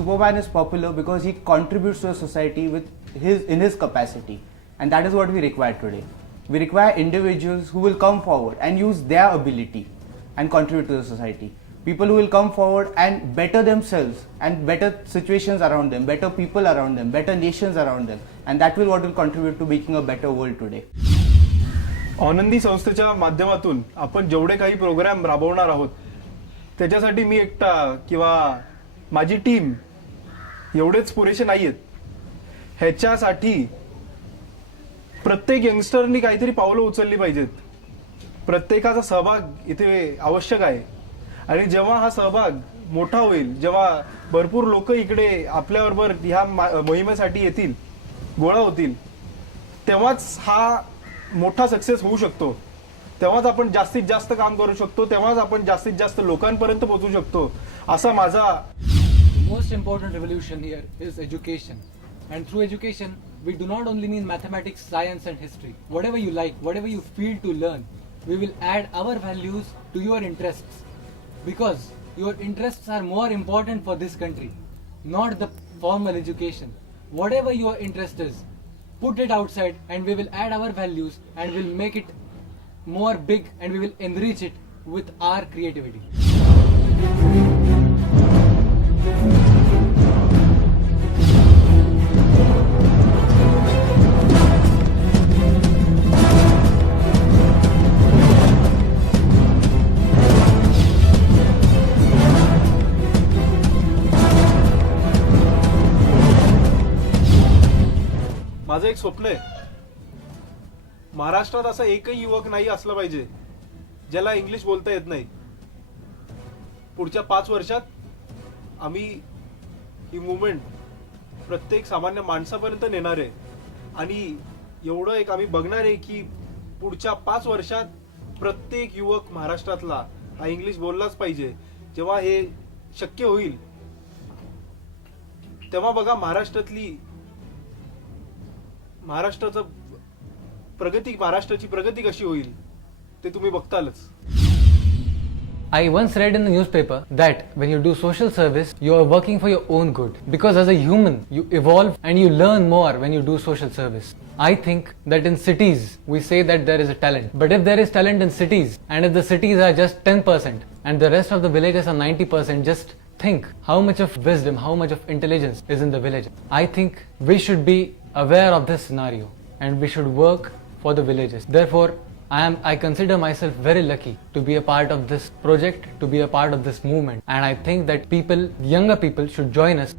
Superman is popular because he contributes to a society in his capacity, and that is what we require today. We require individuals who will come forward and use their ability and contribute to the society. People who will come forward and better themselves and better situations around them, better people around them, better nations around them, and that will what will contribute to making a better world today. Anandi संस्थेच्या माध्यमातून आपण जेवढे काही programme राबवणार आहोत त्याच्यासाठी मी एकटा किंवा माझी टीम एवढेच पुरेसे नाहीयेत. ह्याच्यासाठी प्रत्येक यंगस्टरनी काहीतरी पावलं उचलली पाहिजेत. प्रत्येकाचा सहभाग इथे आवश्यक आहे. आणि जेव्हा हा सहभाग मोठा होईल, जेव्हा भरपूर लोक इकडे आपल्याबरोबर ह्या मोहिमेसाठी येतील, गोळा होतील, तेव्हाच हा मोठा सक्सेस होऊ शकतो. तेव्हाच आपण जास्तीत जास्त काम करू शकतो. तेव्हाच आपण जास्तीत जास्त लोकांपर्यंत पोहोचू शकतो. असा माझा. The most important revolution here is education, and through education we do not only mean mathematics, science and history. Whatever you like, whatever you feel to learn, we will add our values to your interests, because your interests are more important for this country, not the formal education. Whatever your interest is, put it outside and we will add our values and we'll make it more big and we will enrich it with our creativity. माझं एक स्वप्न आहे, महाराष्ट्रात असा एकही युवक नाही असला पाहिजे ज्याला इंग्लिश बोलता येत नाही. पुढच्या 5 वर्षात आम्ही ही मुवमेंट प्रत्येक सामान्य माणसापर्यंत नेणार आहे. आणि एवढं एक आम्ही बघणार आहे की पुढच्या 5 वर्षात प्रत्येक युवक महाराष्ट्रातला हा इंग्लिश बोललाच पाहिजे. जेव्हा हे शक्य होईल तेव्हा बघा महाराष्ट्राची प्रगती कशी होईल ते तुम्ही बघतालच. I once read in the newspaper that when you do social service, you are working for your own good. Because as a human, you evolve and you learn more when you do social service. I think that in cities, we say that there is a talent. But if there is talent in cities, and if the cities are just 10%, and the rest of the villages are 90%, just think how much of wisdom, how much of intelligence is in the village. I think we should be aware of this scenario, and we should work for the villages. Therefore, I consider myself very lucky to be a part of this project, to be a part of this movement, and I think that younger people should join us.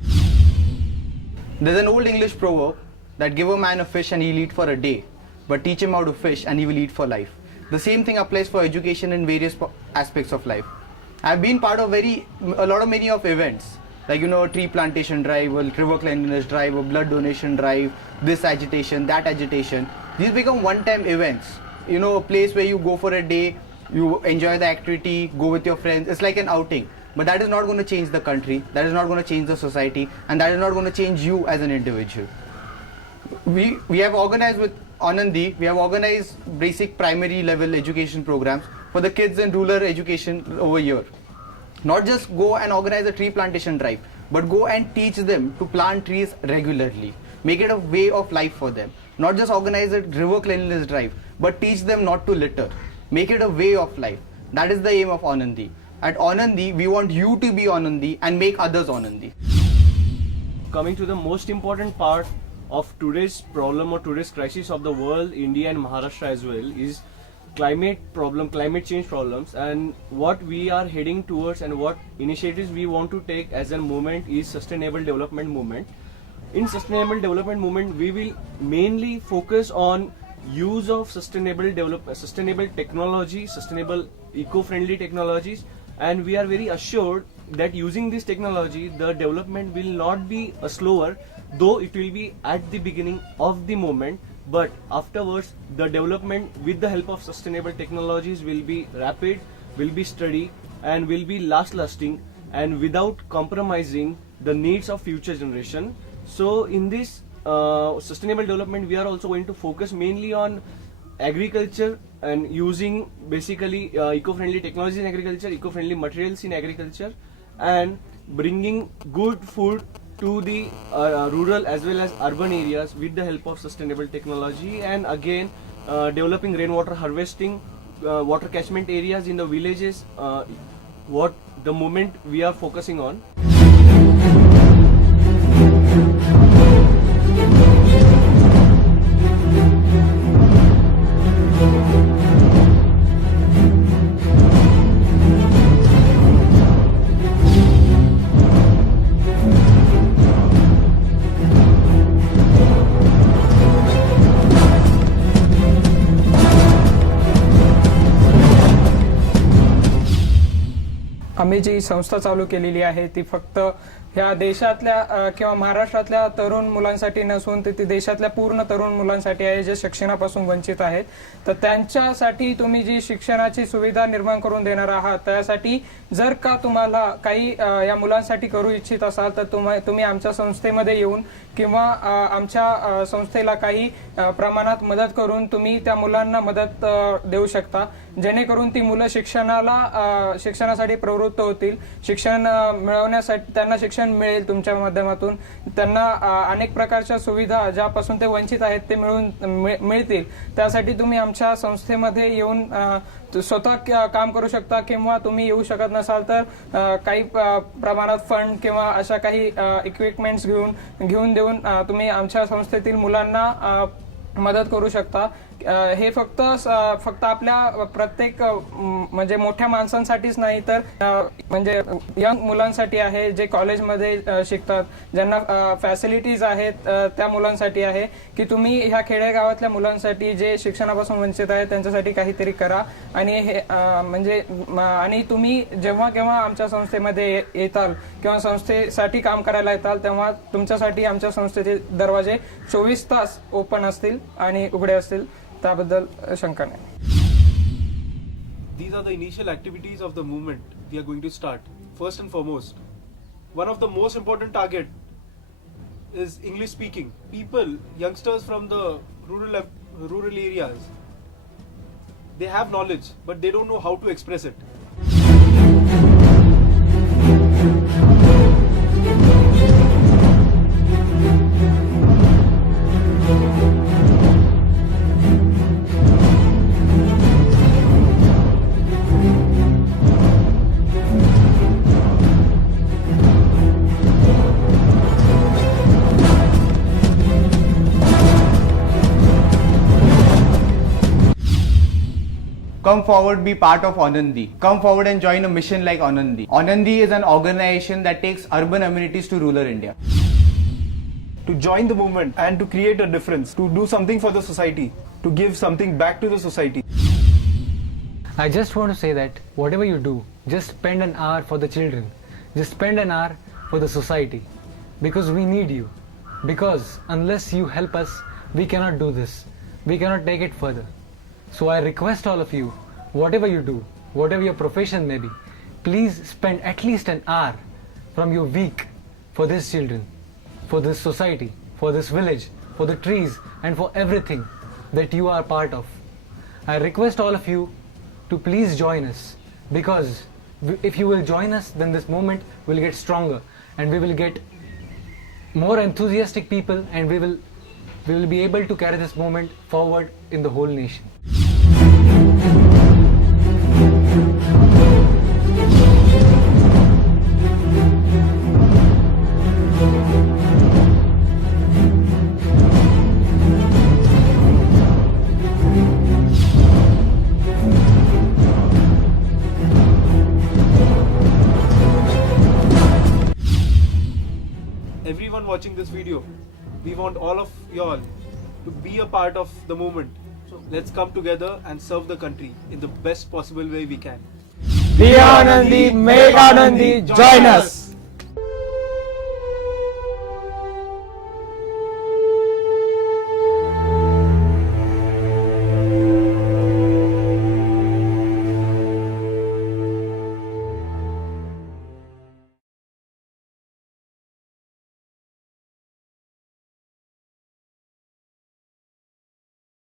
There's an old English proverb that give a man a fish and he'll eat for a day, but teach him how to fish and he will eat for life. The same thing applies for education in various aspects of life. I've been part of many of events, like a tree plantation drive, a river cleanliness drive, a blood donation drive, this agitation, that agitation. These become one-time events. A place where you go for a day, you enjoy the activity, go with your friends. It's like an outing. But that is not going to change the country, that is not going to change the society, and that is not going to change you as an individual. We have organized with Anandi, we have organized basic primary level education programs for the kids in rural education over here. Not just go and organize a tree plantation drive, but go and teach them to plant trees regularly. Make it a way of life for them. Not just organize a river cleanliness drive, but teach them not to litter. Make it a way of life. That is the aim of Anandi. At Anandi, we want you to be Anandi and make others Anandi. Coming to the most important part of today's problem or today's crisis of the world, India and Maharashtra as well, is climate change problems, and what we are heading towards and what initiatives we want to take as a movement is sustainable development movement. In sustainable development movement, we will mainly focus on use of sustainable technology, sustainable eco-friendly technologies, and we are very assured that using this technology, the development will not be slower, though it will be at the beginning of the moment, but afterwards the development with the help of sustainable technologies will be rapid, will be steady, and will be lasting, and without compromising the needs of future generation. So in this sustainable development, we are also going to focus mainly on agriculture and using basically eco-friendly technologies in agriculture, eco-friendly materials in agriculture, and bringing good food to the rural as well as urban areas with the help of sustainable technology, and again developing rainwater harvesting, water catchment areas in the villages, what the moment we are focusing on. आम्ही जी संस्था चालू केलेली आहे ती फक्त ह्या देशातल्या किंवा महाराष्ट्रातल्या तरुण मुलांसाठी नसून ती देशातल्या पूर्ण तरुण मुलांसाठी आहे जे शिक्षणापासून वंचित आहेत. तर त्यांच्यासाठी तुम्ही जी शिक्षणाची सुविधा निर्माण करून देणार आहात, त्यासाठी जर का तुम्हाला काही या मुलांसाठी करू इच्छित असाल तर तुम्ही आमच्या संस्थेमध्ये येऊन किंवा आमच्या संस्थेला काही प्रमाणात मदत करून तुम्ही त्या मुलांना मदत देऊ शकता, जेणेकरून ती मुलं शिक्षणासाठी प्रवृत्त होतील, शिक्षण मिळवण्यासाठी त्यांना शिक्षण मिळेल तुमच्या माध्यमातून, त्यांना अनेक प्रकारच्या सुविधा ज्यापासून ते वंचित आहेत ते मिळतील. त्यासाठी तुम्ही आमच्या संस्थेमध्ये येऊन स्वतः काम करू शकता, किंवा तुम्ही येऊ शकत नसाल तर काही प्रमाणात फंड किंवा अशा काही इक्विपमेंट्स घेऊन देऊन तुम्ही आमच्या संस्थेतील मुलांना मदत करू शकता. हे फक्त आपल्या प्रत्येक म्हणजे मोठ्या माणसांसाठीच नाही तर म्हणजे यंग मुलांसाठी आहे, जे कॉलेजमध्ये शिकतात, ज्यांना फॅसिलिटीज आहेत, त्या मुलांसाठी आहे की तुम्ही ह्या खेडेगावातल्या मुलांसाठी जे शिक्षणापासून वंचित आहेत त्यांच्यासाठी काहीतरी करा. आणि हे आणि तुम्ही जेव्हा केव्हा आमच्या संस्थेमध्ये येताल किंवा संस्थेसाठी काम करायला येताल तेव्हा तुमच्यासाठी आमच्या संस्थेचे दरवाजे 24 तास ओपन असतील आणि उघडे असतील, त्याबद्दल शंका नाही. These are the initial activities of the movement we are going to start. First and foremost, one of the most important target is English speaking. People, youngsters from the rural areas, they have knowledge but they don't know how to express it. Come forward, be part of Anandi. Come forward and join a mission like Anandi. Anandi is an organization that takes urban amenities to rural India. To join the movement and to create a difference, to do something for the society, to give something back to the society. I just want to say that whatever you do, just spend an hour for the children. Just spend an hour for the society. Because we need you. Because unless you help us, we cannot do this. We cannot take it further. So I request all of you, whatever you do, whatever your profession may be, please spend at least an hour from your week for these children, for this society, for this village, for the trees, and for everything that you are part of. I request all of you to please join us, because if you will join us, then this movement will get stronger and we will get more enthusiastic people, and we will be able to carry this movement forward in the whole nation. Everyone watching this video, we want all of y'all to be a part of the movement. So let's come together and serve the country in the best possible way we can. We are Anandi, make Anandi, join us.